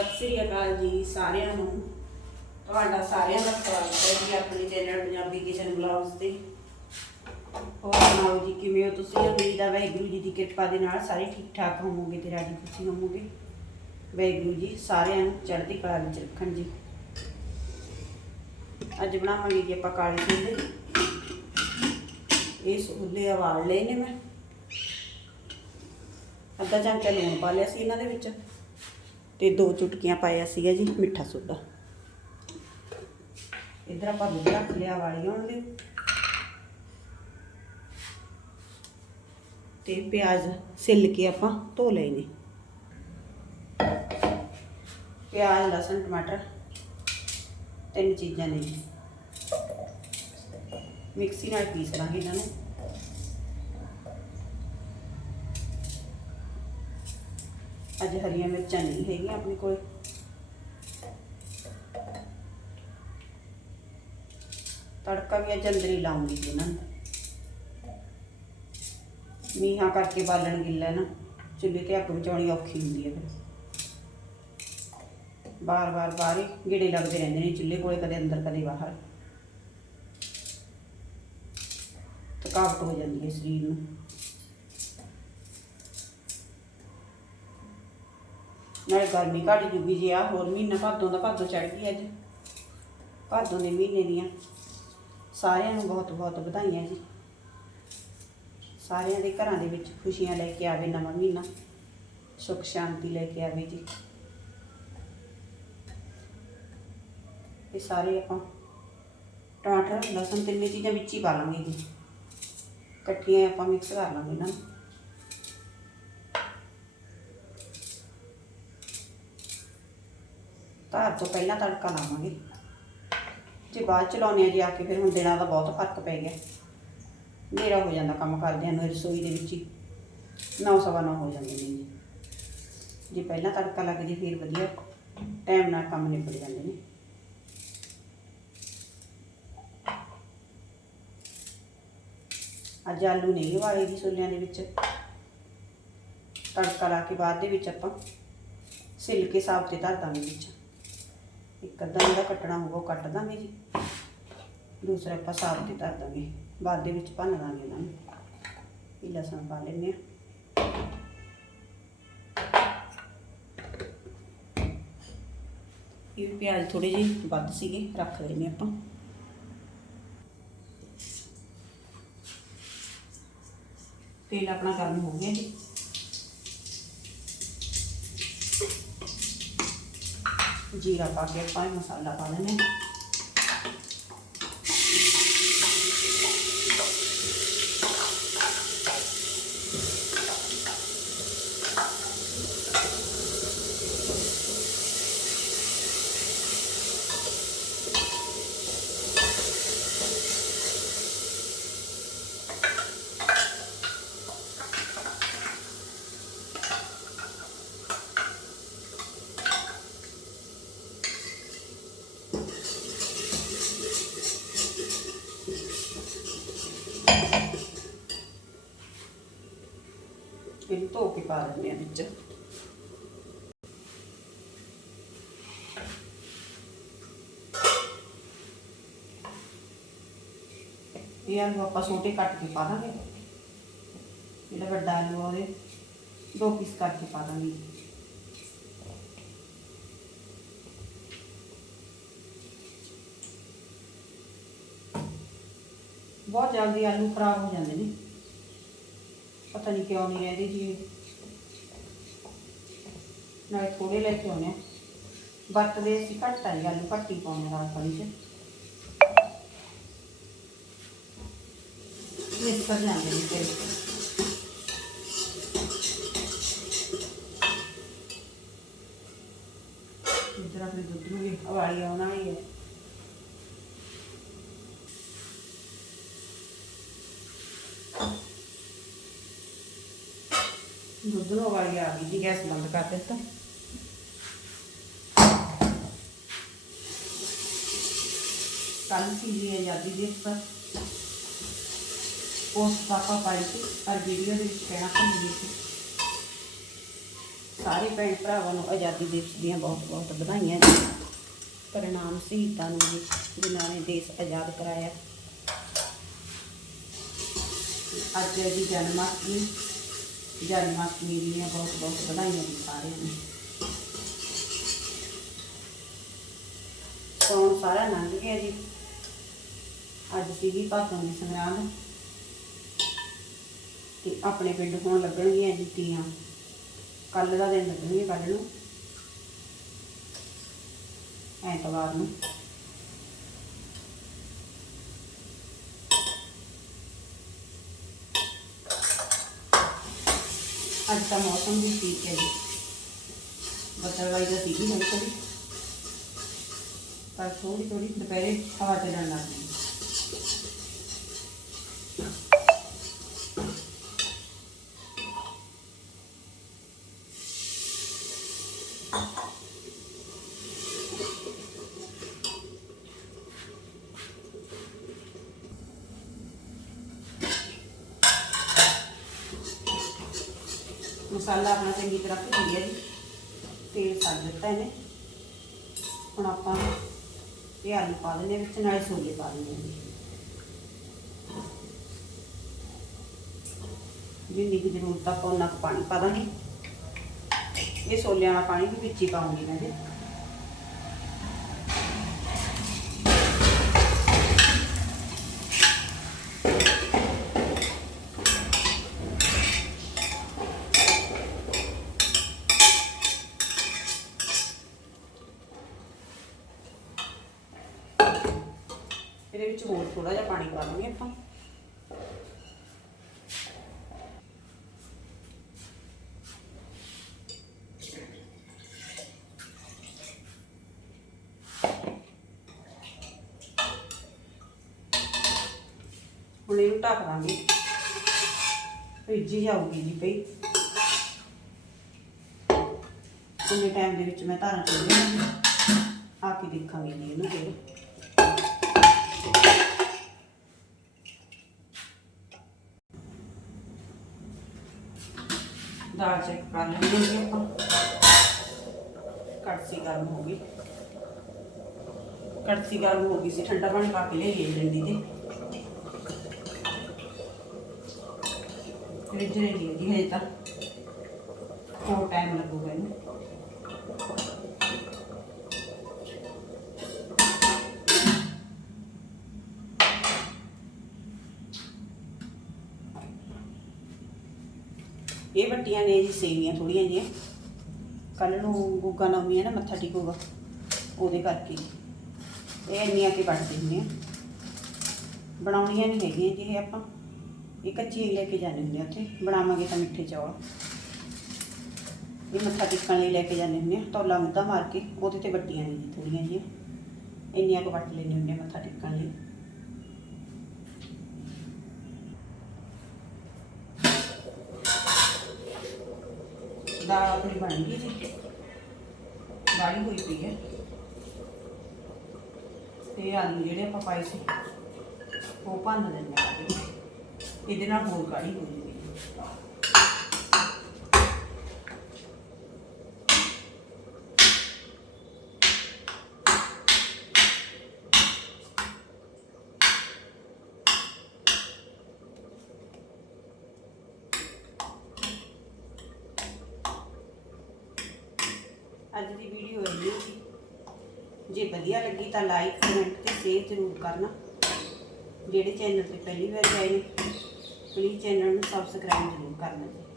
ਸਤਿ ਸ੍ਰੀ ਅਕਾਲ ਜੀ ਸਾਰਿਆਂ ਨੂੰ। ਤੁਹਾਡਾ ਸਾਰਿਆਂ ਦਾ ਸਵਾਗਤ ਹੈ ਜੀ ਆਪਣੇ ਚੈਨਲ ਪੰਜਾਬੀ ਕਿਚਨ ਬਲੌਗਸ ਤੇ। ਹੋਰ ਸੁਣਾਓ ਜੀ, ਕਿਵੇਂ ਹੋ ਤੁਸੀਂ? ਉਮੀਦ ਆ ਵਾਹਿਗੁਰੂ ਜੀ ਦੀ ਕਿਰਪਾ ਦੇ ਨਾਲ ਸਾਰੇ ਠੀਕ ਠਾਕ ਹੋਵੋਗੇ ਤੇ ਰਾਜੀ ਖੁਸ਼ੀ ਹੋਵੋਗੇ। ਵਾਹਿਗੁਰੂ ਜੀ ਸਾਰਿਆਂ ਨੂੰ ਚੜ੍ਹਦੀ ਕਲਾ ਵਿੱਚ ਰੱਖਣ ਜੀ। ਅੱਜ ਬਣਾਵਾਂਗੇ ਜੀ ਆਪਾਂ ਕਾਲੇ ਛੋਲੇ। ਇਹ ਛੋਲੇ ਉਬਾਲ ਲਏ ਨੇ ਮੈਂ। ਅੱਧਾ ਚਮਚਾ ਲੂਣ ਪਾ ਲਿਆ ਸੀ ਇਹਨਾਂ ਦੇ ਵਿੱਚ। ਤੇ ਦੋ ਚੁਟਕੀਆਂ ਪਾਇਆ ਸੀਗਾ ਜੀ, ਮਿੱਠਾ ਸੋਡਾ। ਇਧਰ ਆਪਾਂ ਦੁੱਧ ਰੱਖ ਲਿਆ, ਵਾਲੀ ਹੋਣ ਲਈ ਤੇ ਪਿਆਜ਼ ਸਿੱਲ ਕੇ ਆਪਾਂ ਧੋ ਲਏ ਨੇ। ਪਿਆਜ਼, ਲਸਣ, ਟਮਾਟਰ, ਤਿੰਨ ਚੀਜ਼ਾਂ ਨੇ ਮਿਕਸੀ ਨਾਲ ਪੀਸ ਲਾਂਗੇ ਇਹਨਾਂ ਨੂੰ। ਅੱਜ ਹਰੀਆਂ ਮਿਰਚਾਂ ਨਹੀਂ ਹੈਗੀਆਂ ਆਪਣੇ ਕੋਲ। ਤੜਕਾ ਵੀ ਅੱਜ ਅੰਦਰ ਹੀ ਲਾਉਂਗੀ ਜੀ ਇਹਨਾਂ ਨੂੰ। ਮੀਂਹਾਂ ਕਰਕੇ ਬਾਲਣ ਗਿੱਲਾ ਨਾ, ਚੁੱਲ੍ਹੇ ਤੇ ਅੱਗ ਬਚਾਉਣੀ ਔਖੀ ਹੁੰਦੀ ਹੈ ਫਿਰ। ਬਾਰ-ਬਾਰ ਬਾਹਰ ਹੀ ਗੇੜੇ ਲੱਗਦੇ ਰਹਿੰਦੇ ਨੇ ਚੁੱਲ੍ਹੇ ਕੋਲੇ ਕਦੇ ਅੰਦਰ, ਕਦੇ ਬਾਹਰ। ਥਕਾਵਟ ਹੋ ਜਾਂਦੀ ਹੈ ਸਰੀਰ ਨੂੰ। ਨਾਲੇ ਗਰਮੀ ਘੱਟ ਜੂਗੀ ਜੀ ਆ ਹੋਰ ਮਹੀਨਾ ਭਾਦੋਂ ਦਾ ਭਾਦੋਂ ਚੜ ਗਈ ਅੱਜ। ਭਾਦੋਂ ਦੇ ਮਹੀਨੇ ਦੀਆਂ। ਸਾਰਿਆਂ ਨੂੰ ਬਹੁਤ ਬਹੁਤ ਵਧਾਈਆਂ ਜੀ। ਸਾਰਿਆਂ ਦੇ ਘਰਾਂ ਦੇ ਵਿੱਚ ਖੁਸ਼ੀਆਂ ਲੈ ਕੇ ਆਵੇ ਨਵਾਂ ਮਹੀਨਾ। ਸੁੱਖ ਸ਼ਾਂਤੀ ਲੈ ਕੇ ਆਵੇ ਜੀ। ਇਹ ਸਾਰੇ ਆਪਾਂ ਟਮਾਟਰ, ਲਸਣ ਤਿੰਨੇ ਚੀਜ਼ਾਂ ਵਿੱਚ ਹੀ ਪਾ ਲਾਂਗੇ ਜੀ। ਇਕੱਠੀਆਂ ਆਪਾਂ ਮਿਕਸ ਕਰ ਲਾਂਗੇ ਇਹਨਾਂ ਨੂੰ। ਧਾਰ ਤੋਂ ਪਹਿਲਾਂ ਤੜਕਾ ਲਾਵਾਂਗੇ। ਜੇ ਬਾਅਦ ਚ ਲਾਉਣੇ ਆ ਜੀ ਆ ਕੇ, ਫਿਰ ਹੁਣ ਦਿਨਾਂ ਦਾ ਬਹੁਤ ਫ਼ਰਕ ਪੈ ਗਿਆ। ਹਨੇਰਾ ਹੋ ਜਾਂਦਾ ਕੰਮ ਕਰਦਿਆਂ ਨੂੰ ਰਸੋਈ ਦੇ ਵਿੱਚ ਹੀ। ਨੌ ਸਵਾ ਨੌ ਹੋ ਜਾਂਦੇ ਨੇ ਜੀ। ਜੇ ਪਹਿਲਾਂ ਤੜਕਾ ਲੱਗ ਜੇ, ਫਿਰ ਵਧੀਆ। ਟਾਈਮ ਨਾਲ ਕੰਮ ਨਿਬੜ ਜਾਂਦੇ ਨੇ। ਅੱਜ ਆਲੂ ਨਹੀਂ ਉਬਾਲੇ ਜੀ ਛੋਲਿਆਂ ਦੇ ਵਿੱਚ। ਤੜਕਾ ਲਾ ਕੇ ਬਾਅਦ ਦੇ ਵਿੱਚ ਆਪਾਂ ਸਿਲ ਕੇ ਸਾਬ ਤੇ ਧਰ ਦਾਂਗੇ ਵਿੱਚ। ਇੱਕ ਅੱਧਾ ਜਿਹੜਾ ਕੱਟਣਾ ਹੋਊਗਾ ਉਹ ਕੱਟ ਦਾਂਗੇ ਜੀ। ਦੂਸਰਾ ਆਪਾਂ ਸਾਬ ਤੇ ਧਰ ਦਾਂਗੇ। ਬਾਅਦ ਦੇ ਵਿੱਚ ਭੰਨ ਦਾਂਗੇ ਇਹਨਾਂ ਨੂੰ। ਇਹ ਲਸਣ ਪਾ ਲੈਂਦੇ ਆ ਇਹ ਪਿਆਜ਼ ਥੋੜੇ ਜਿਹੇ ਵੱਧ ਸੀਗੇ, ਰੱਖ ਲੈਣੇ ਆਪਾਂ। ਤੇਲ ਆਪਣਾ ਗਰਮ ਹੋ ਗਿਆ ਜੀ। ਜੀਰਾ ਪਾ ਕੇ ਆਪਾਂ ਇਹ ਮਸਾਲਾ ਪਾ ਲੈਣੇ ਇਹਨੂੰ ਧੋ ਕੇ ਪਾ ਦਿੰਦੇ ਆ ਵਿੱਚ। ਇਹ ਆਲੂ ਆਪਾਂ ਛੋਟੇ ਕੱਟ ਕੇ ਪਾ ਦਾਂਗੇ। ਜਿਹੜਾ ਵੱਡਾ ਆਲੂ ਆ ਉਹਦੇ ਦੋ ਪੀਸ ਕਰਕੇ ਪਾ ਦਾਂਗੇ। ਬਹੁਤ ਜਲਦੀ ਆਲੂ ਖਰਾਬ ਹੋ ਜਾਂਦੇ ਨੇ। ਪਤਾ ਨਹੀਂ ਕਿਉਂ ਨਹੀਂ ਰਹਿੰਦੇ ਜੀ ਨਾਲੇ ਥੋੜੇ ਲੈ ਕੇ ਆਉਣੇ ਆ। ਵਰਤਦੇ ਅਸੀਂ ਘੱਟ ਆ ਜੀ, ਆਲੂ ਘੱਟ ਹੀ ਪਾਉਣੇ ਰਾਤ ਵਾਲੀ ਚ। ਮਿਕਸ ਕਰ ਜਾਂਦੇ ਨੇ ਫਿਰ। ਇਧਰ ਆਪਣੇ ਦੁੱਧ ਨੂੰ ਵੀ ਉਬਾਲੀ ਆਉਣਾ ਹੀ ਹੈ। ਦੁੱਧ ਨੂੰ ਉਬਾਲੀ ਆ ਗਈ ਜੀ, ਗੈਸ ਬੰਦ ਕਰ ਦਿੱਤਾ। ਕੱਲ ਸੀ ਜੀ ਆਜ਼ਾਦੀ ਦਿਵਸ ਪਰ। ਪੋਸਟ ਪਾਪਾ ਪਾਈ ਸੀ ਪਰ ਵੀਡੀਓ ਦੇ ਵਿੱਚ ਕਹਿਣਾ ਭੁੱਲ ਗਈ ਸੀ। ਸਾਰੇ ਭੈਣ ਭਰਾਵਾਂ ਨੂੰ ਆਜ਼ਾਦੀ ਦਿਵਸ ਦੀਆਂ ਬਹੁਤ ਬਹੁਤ ਵਧਾਈਆਂ ਜੀ। ਪ੍ਰਣਾਮ ਸ਼ਹੀਦਾਂ ਨੂੰ ਜੀ, ਜਿਨ੍ਹਾਂ ਨੇ ਦੇਸ਼ ਆਜ਼ਾਦ ਕਰਾਇਆ। ਅੱਜ ਜਨਮ ਅਸ਼ਟਮੀ ਜਨਮ ਅਸ਼ਟਮੀ ਦੀਆਂ ਬਹੁਤ ਬਹੁਤ ਵਧਾਈਆਂ ਜੀ ਸਾਰਿਆਂ ਨੂੰ। ਸੌਣ ਸਾਰਾ ਲੰਘ ਗਿਆ ਜੀ। ਅੱਜ ਸੀਗੀ ਭਾਦੋਂ ਦੀ ਸੰਗਰਾਂਦ। ਤੇ ਆਪਣੇ ਪਿੰਡ ਹੋਣ ਲੱਗਣਗੀਆਂ ਜੁੱਤੀਆਂ ਕੱਲ ਦਾ ਦਿਨ ਲੱਗਣਗੇ ਕੱਲ ਨੂੰ। ਐਤਵਾਰ ਨੂੰ। ਅੱਜ ਦਾ ਮੌਸਮ ਵੀ ਠੀਕ ਹੈ ਜੀ। ਬੱਦਲਵਾਈ ਦਾ ਸੀਗੀ ਹੁਣ ਥੋੜੀ ਪਰ ਥੋੜੀ ਥੋੜੀ ਦੁਪਹਿਰੇ ਹਵਾ ਚੱਲਣ ਲੱਗ ਗਈ। ਮਸਾਲਾ ਆਪਣਾ ਚੰਗੀ ਤਰ੍ਹਾਂ ਭੁੱਜ ਗਿਆ ਜੀ। ਤੇਲ ਛੱਡ ਦਿੱਤਾ ਇਹਨੇ। ਹੁਣ ਆਪਾਂ ਇਹ ਆਲੂ ਪਾ ਦਿੰਦੇ ਹਾਂ ਵਿੱਚ, ਨਾਲੇ ਛੋਲੇ ਪਾ ਦਿੰਦੇ ਜਿੰਨੀ ਕੁ ਜ਼ਰੂਰਤ ਆਪਾਂ ਉਨਾ ਕੁ ਪਾਣੀ ਪਾ ਦਾਂਗੇ। ਇਹ ਛੋਲਿਆਂ ਵਾਲਾ ਪਾਣੀ ਵੀ ਵਿੱਚ ਹੀ ਪਾਉਂਗੀ ਮੈਂ ਜੀ। ਇਹਦੇ ਵਿੱਚ ਹੋਰ ਥੋੜਾ ਜਿਹਾ ਪਾਣੀ ਪਾ ਦਾਂਗੇ ਆਪਾਂ। ਹੁਣ ਇਹਨੂੰ ਢੱਕ ਦਾਂਗੇ। ਭਿੱਜੀ ਜਾਊਗੀ ਜੀ ਪਈ। ਉਹਨੇ ਟਾਈਮ ਦੇ ਵਿੱਚ ਮੈਂ ਧਾਰਾਂ ਚੋਂ ਆ ਕੇ ਦੇਖਾਂਗੀ ਜੀ ਇਹਨੂੰ ਫਿਰ। ਦਾਲ ਚੈੱਕ ਕਰ ਲੈਂਦੇ ਹਾਂ। ਆਪਾਂ ਕੜਛੀ ਗਰਮ ਹੋ ਗਈ। ਕੜਛੀ ਗਰਮ ਹੋ ਗਈ ਸੀ, ਠੰਡਾ ਪਾਣੀ ਪਾ ਕੇ ਲਿਆਈਏ ਡੰਡੀ ਤੇ। ਫ੍ਰਿਜ ਨੇ ਦੀ ਹਜੇ ਤਾਂ। ਹੋਰ ਟਾਈਮ ਲੱਗੂਗਾ ਇਹਨੂੰ। ਇਹ ਵੱਟੀਆਂ ਨੇ ਜੀ, ਸੇਵੀਆਂ ਥੋੜੀਆਂ ਜਿਹੀਆਂ। ਕੱਲ ਨੂੰ ਗੁੱਗਾ ਨੌਮੀ ਹੈ ਨਾ, ਮੱਥਾ ਟੇਕੂਗਾ। ਉਹਦੇ ਕਰਕੇ। ਇਹ ਇੰਨੀਆਂ ਕੇ ਵੱਟ ਦਿੰਦੇ ਆ ਬਣਾਉਣੀਆਂ ਨਹੀਂ ਹੈਗੀਆਂ ਜੀ ਇਹ ਆਪਾਂ। ਇਹ ਕੱਚੀ ਲੈ ਕੇ ਜਾਂਦੇ ਹੁੰਦੇ ਆ ਉੱਥੇ। ਬਣਾਵਾਂਗੇ ਤਾਂ ਮਿੱਠੇ ਚੌਲ। ਇਹ ਮੱਥਾ ਟੇਕਣ ਲਈ ਲੈ ਕੇ ਜਾਂਦੇ ਹੁੰਦੇ ਆ। ਤੌਲਾ ਮੁੱਦਾ ਮਾਰ ਕੇ। ਉਹਦੇ ਤੇ ਵੱਟੀਆਂ ਨੇ ਜੀ ਥੋੜੀਆਂ ਜਿਹੀਆਂ। ਇੰਨੀਆਂ ਕੁ ਵੱਟ ਲੈਣੇ ਹੁੰਦੇ ਆ ਮੱਥਾ ਟੇਕਣ ਲਈ। ਦਾਲ ਆਪਣੀ ਬਣ ਗਈ ਜੀ। ਗਾੜੀ ਹੋਈ ਪਈ ਹੈ। ਤੇ ਆਲੂ ਜਿਹੜੇ ਆਪਾਂ ਪਾਏ ਸੀ, ਉਹ ਭੰਨ ਦਿੰਦੇ ਆ ਇਹਦੇ। ਨਾਲ ਹੋਰ ਗਾੜੀ ਹੋ ਜੂਗੀ ਅੱਜ ਦੀ ਵੀਡੀਓ ਇੰਨੀ ਸੀ ਜੇ ਵਧੀਆ ਲੱਗੀ ਤਾਂ ਲਾਈਕ ਕਮੈਂਟ ਤੇ ਸ਼ੇਅਰ ਜ਼ਰੂਰ ਕਰਨਾ। ਜਿਹੜੇ ਚੈਨਲ ਤੇ ਪਹਿਲੀ ਵਾਰ ਆਏ ਨੇ ਪਲੀਜ਼ ਚੈਨਲ ਨੂੰ ਸਬਸਕ੍ਰਾਈਬ ਜ਼ਰੂਰ ਕਰਨਾ ਜੀ।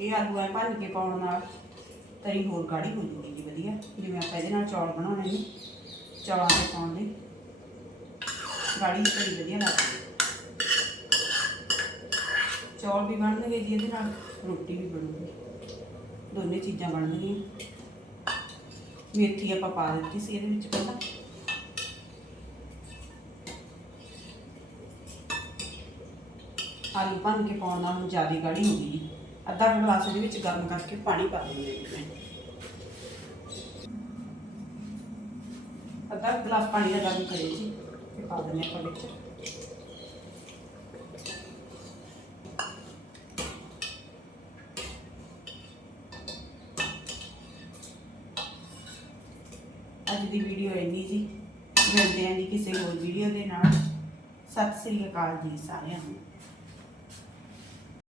ਇਹ ਆਲੂ ਭੰਨ ਕੇ ਪਾਉਣ ਨਾਲ ਤਰੀ ਹੋਰ ਗਾੜੀ ਹੋ ਜੂਗੀ ਜੀ, ਵਧੀਆ। ਜਿਵੇਂ ਆਪਾਂ ਇਹਦੇ ਨਾਲ ਚੌਲ ਬਣਾਉਣੇ ਨੇ, ਚੌਲਾਂ ਦੇ ਪਾਉਣ ਲਈ। ਗਾੜੀ ਤਰੀ ਵਧੀਆ ਲੱਗਦੀ। ਚੌਲ ਵੀ ਬਣਨਗੇ ਜੀ ਇਹਦੇ ਨਾਲ, ਰੋਟੀ ਵੀ ਬਣੂਗੀ। ਦੋਨੇ ਚੀਜ਼ਾਂ ਬਣਨਗੀਆਂ। ਮੇਥੀ ਆਪਾਂ ਪਾ ਦਿੱਤੀ ਸੀ ਇਹਦੇ ਵਿੱਚ ਪਹਿਲਾਂ। ਆਲੂ ਭੰਨ ਕੇ ਪਾਉਣ ਨਾਲ ਹੁਣ ਜ਼ਿਆਦਾ ਗਾੜੀ ਹੁੰਦੀ ਜੀ। ਅੱਧਾ ਕੁ ਗਲਾਸ ਇਹਦੇ ਵਿੱਚ ਗਰਮ ਕਰਕੇ ਪਾਣੀ ਪਾ ਦਿੰਦੇ ਹਾਂ ਅੱਧਾ ਕੁ ਗਲਾਸ ਪਾਣੀ ਦਾ ਗਰਮ ਕਰੇ ਜੀ, ਤੇ ਪਾ ਦਿੰਦੇ ਆਪਾਂ ਵਿੱਚ। ਅੱਜ ਦੀ ਵੀਡੀਓ ਇੰਨੀ ਜੀ। ਮਿਲਦੇ ਆਂ ਜੀ ਕਿਸੇ ਹੋਰ ਵੀਡੀਓ ਦੇ ਨਾਲ। ਸਤਿ ਸ੍ਰੀ ਅਕਾਲ ਜੀ ਸਾਰਿਆਂ ਨੂੰ।